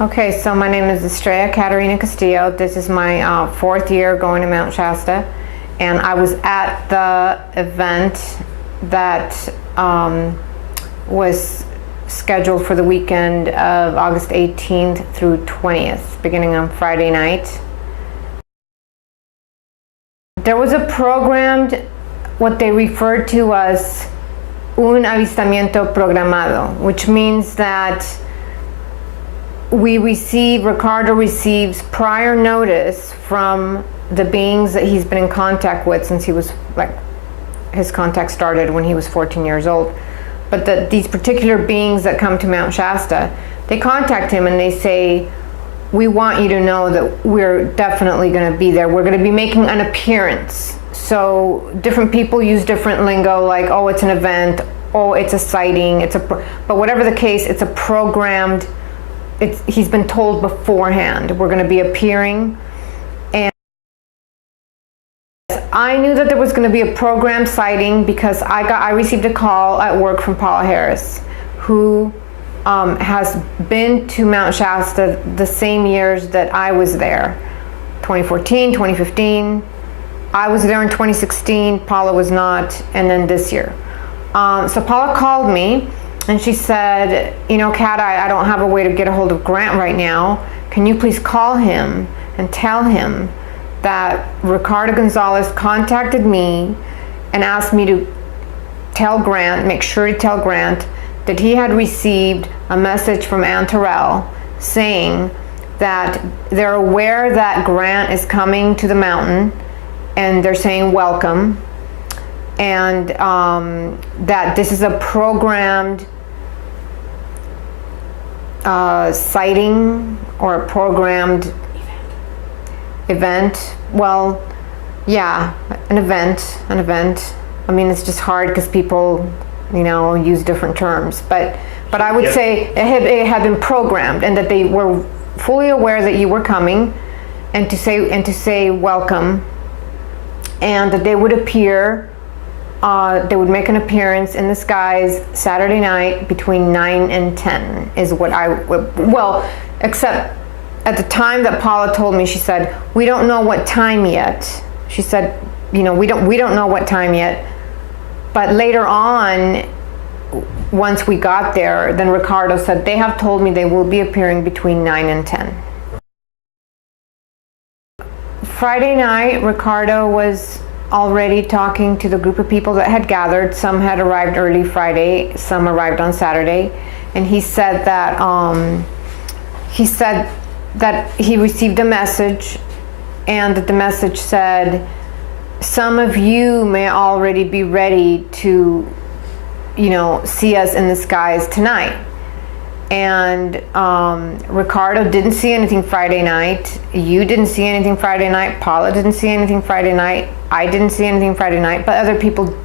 Okay, so my name is Estrella Caterina Castillo. This is my fourth year going to Mount Shasta, and I was at the event that was scheduled for the weekend of August 18th through 20th, beginning on Friday night. There was a programmed, what they referred to as un avistamiento programado, which means that Ricardo receives prior notice from the beings that he's been in contact with since he was, his contact started when he was 14 years old. But these particular beings that come to Mount Shasta, they contact him and they say, we want you to know that we're definitely going to be there. We're going to be making an appearance. So different people use different lingo, like, oh, it's an event, oh, it's a sighting, but whatever the case, it's a programmed, he's been told beforehand, we're going to be appearing. And I knew that there was going to be a programmed sighting because I received a call at work from Paula Harris, who has been to Mount Shasta the same years that I was there, 2014, 2015. I was there in 2016, Paula was not, and then this year. So Paula called me and she said, you know, Kat, I don't have a way to get a hold of Grant right now. Can you please call him and tell him that Ricardo Gonzalez contacted me and asked me to tell Grant, make sure to tell Grant, that he had received a message from Ann Terrell saying that they're aware that Grant is coming to the mountain and they're saying welcome, and that this is a programmed sighting or a programmed event. Well, yeah, an event. I mean, it's just hard because people, you know, use different terms, but I would say it had been programmed, and that they were fully aware that you were coming, and to say welcome, and that they would appear. They would make an appearance in the skies Saturday night between 9 and 10 is what well, except at the time that Paula told me, she said, we don't know what time yet. She said, you know, we don't know what time yet. But later on, once we got there, then Ricardo said, they have told me they will be appearing between 9 and 10. Friday night, Ricardo was already talking to the group of people that had gathered. Some had arrived early Friday, some arrived on Saturday, and he said that he received a message, and that the message said, some of you may already be ready to, you know, see us in the skies tonight. And Ricardo didn't see anything Friday night. You didn't see anything Friday night. Paula didn't see anything Friday night. I didn't see anything Friday night, but other people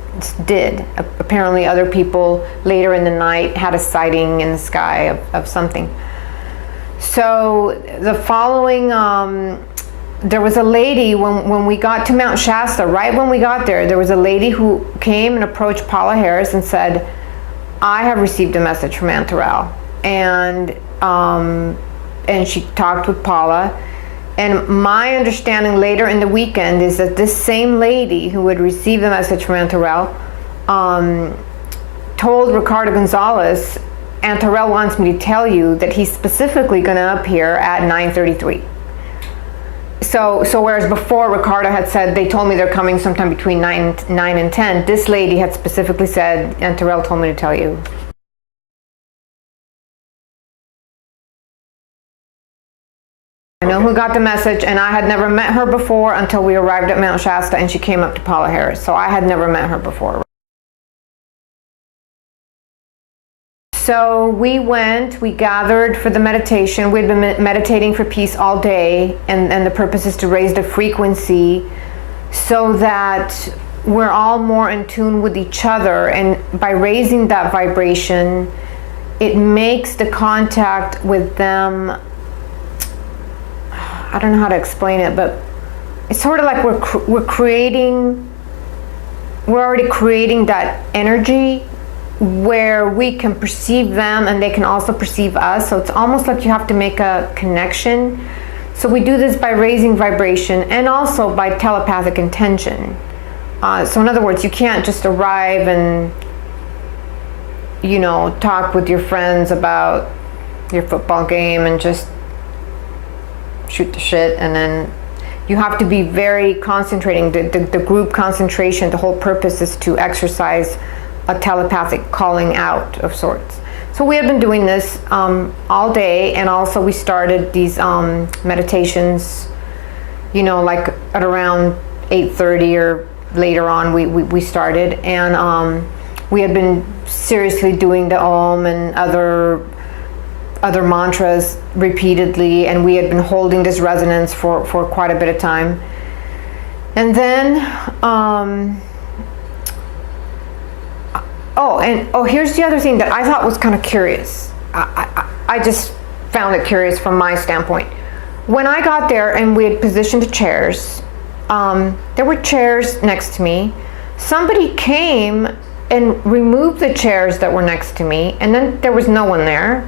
did. Apparently other people later in the night had a sighting in the sky of something. So the following, there was a lady when we got to Mount Shasta, right when we got there was a lady who came and approached Paula Harris and said, I have received a message from Ann Terrell. And she talked with Paula, and my understanding later in the weekend is that this same lady who had received the message from Ann Terrell told Ricardo Gonzalez, Ann Terrell wants me to tell you that he's specifically going to appear at 9:33. So whereas before Ricardo had said they told me they're coming sometime between 9 and 10, this lady had specifically said, Ann Terrell told me to tell you. I know who got the message, and I had never met her before until we arrived at Mount Shasta and she came up to Paula Harris. So I had never met her before. So we gathered for the meditation. We'd been meditating for peace all day, and the purpose is to raise the frequency so that we're all more in tune with each other. And by raising that vibration, it makes the contact with them, I don't know how to explain it, but it's sort of like we're already creating that energy where we can perceive them and they can also perceive us. So it's almost like you have to make a connection. So we do this by raising vibration and also by telepathic intention. So in other words, you can't just arrive and, you know, talk with your friends about your football game and just shoot the shit, and then you have to be very concentrating. The group concentration, the whole purpose is to exercise a telepathic calling out of sorts. So we have been doing this all day, and also we started these meditations, you know, like at around 8:30 or later on we started, and we had been seriously doing the Om and other mantras repeatedly, and we had been holding this resonance for quite a bit of time. And then here's the other thing that I thought was kind of curious. I just found it curious from my standpoint. When I got there and we had positioned the chairs, there were chairs next to me. Somebody came and removed the chairs that were next to me, and then there was no one there.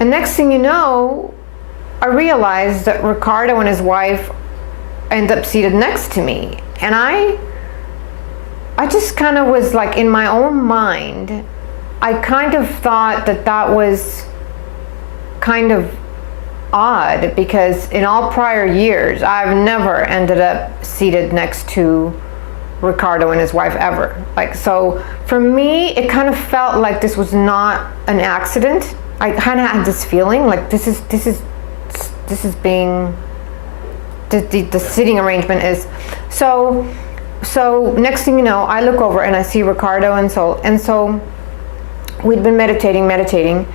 And next thing you know, I realized that Ricardo and his wife ended up seated next to me. And I just kind of was like, in my own mind, I kind of thought that was kind of odd, because in all prior years, I've never ended up seated next to Ricardo and his wife ever. Like, so for me, it kind of felt like this was not an accident. I kind of had this feeling like this is being the sitting arrangement is so next thing you know, I look over and I see Ricardo and so we'd been meditating,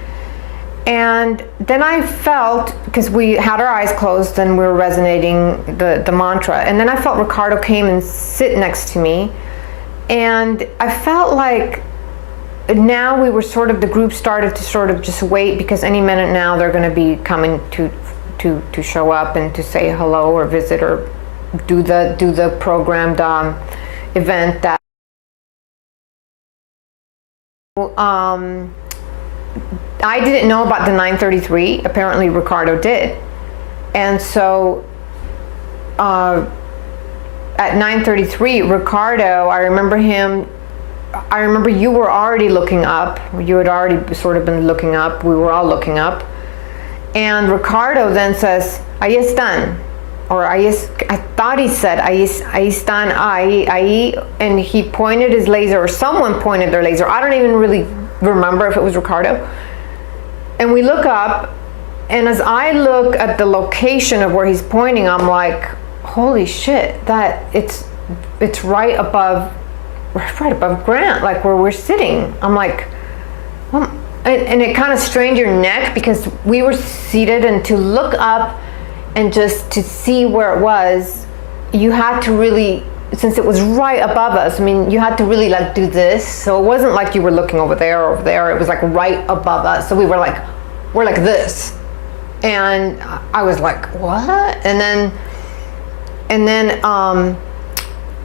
and then I felt, because we had our eyes closed and we were resonating the mantra, and then I felt Ricardo came and sit next to me, and I felt like now we were the group started to just wait, because any minute now they're going to be coming to show up and to say hello or visit or do the programmed event that I didn't know about the 9:33. Apparently Ricardo did. And so at 9:33, Ricardo, I remember you were already looking up. You had already sort of been looking up. We were all looking up. And Ricardo then says, "Ahí están." Or I thought he said, "Ahí están, ahí," and he pointed his laser, or someone pointed their laser. I don't even really remember if it was Ricardo. And we look up, and as I look at the location of where he's pointing, I'm like, holy shit, that it's right above Grant, like where we're sitting. I'm like, and it kind of strained your neck, because we were seated, and to look up and just to see where it was, you had to really, since it was right above us, I mean, you had to really like do this. So it wasn't like you were looking over there or over there. It was like right above us. So we're like this. And I was like, what? And then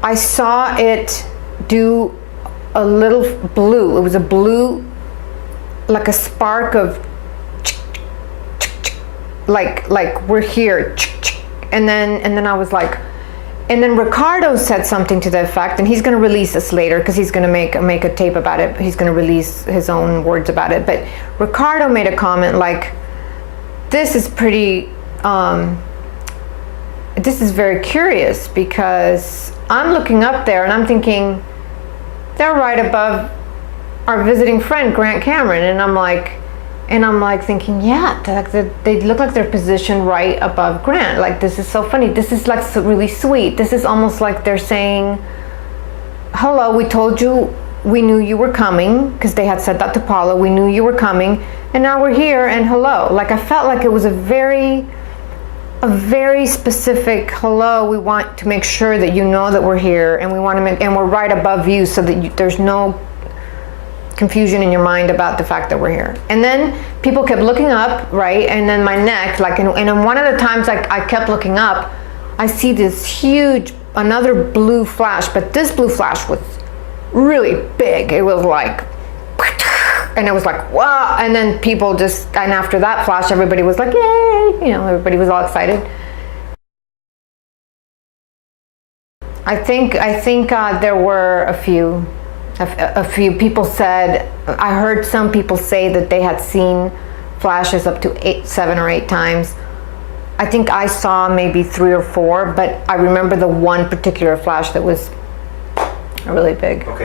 I saw it do a little blue. It was a blue, like a spark of like we're here, and then I was like, and then Ricardo said something to the effect, and he's going to release this later, because he's going to make a tape about it. He's going to release his own words about it. But Ricardo made a comment like, this is pretty this is very curious, because I'm looking up there and I'm thinking they're right above our visiting friend GrantCameron, and I'm like thinking, yeah, they look like they're positioned right above Grant. Like, this is so funny. This is like really sweet. This is almost like they're saying, hello, we told you, we knew you were coming, because they had said that to Paula. We knew you were coming, and now we're here, and hello. Like, I felt like it was a very specific hello. We want to make sure that you know that we're here, and we want to and we're right above you, so that there's no confusion in your mind about the fact that we're here. And then people kept looking up, right? And then my neck, like, and in one of the times I kept looking up, I see this huge, another blue flash, but this blue flash was really big. It was like and it was like, wow. And then people just, and after that flash, everybody was like, yay, you know, everybody was all excited. I think there were a few people said, I heard some people say that they had seen flashes up to 7 or 8 times. I think I saw maybe 3 or 4, but I remember the one particular flash that was really big. Okay.